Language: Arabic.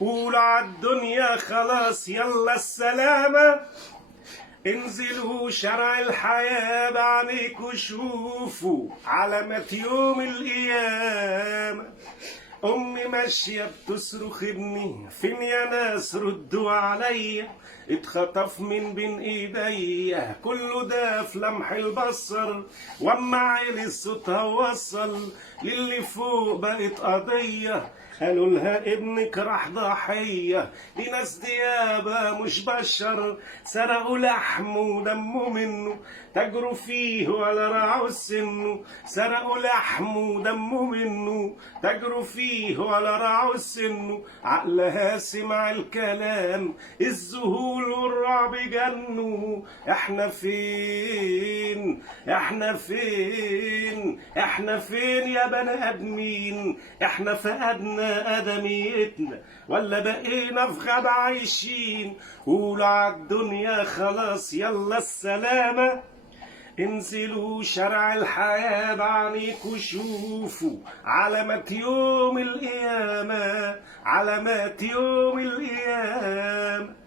قولوا عالدنيا خلاص يلا السلامة، انزلوا شرع الحياة بعينيكوا شوفوا علامات يوم القيامة. أمي ماشية بتصرخ ابني فين يا ناس ردوا عليا، اتخطف من بين ايديا كله ده في لمح البصر، واما عيل صوتها وصل للي فوق بقت قضية، قالوا لها ابنك راح ضحية لناس ديابة مش بشر، سرقوا لحمه ودمه منه تجروا فيه ولا راعوا سنه، سرقوا لحمه ودمه منه تجروا فيه ولا راعوا سنه، عقلها سمع الكلام الذهول والرعب جنوا. احنا فين احنا فين احنا فين يا بني ادمين، احنا فقدنا ادميتنا ولا بقينا في غابة عايشين؟ قولوا عالدنيا خلاص يلا السلامة، انزلوا شرع الحياة بعينيكوا شوفوا علامات يوم القيامة، علامات يوم القيامة.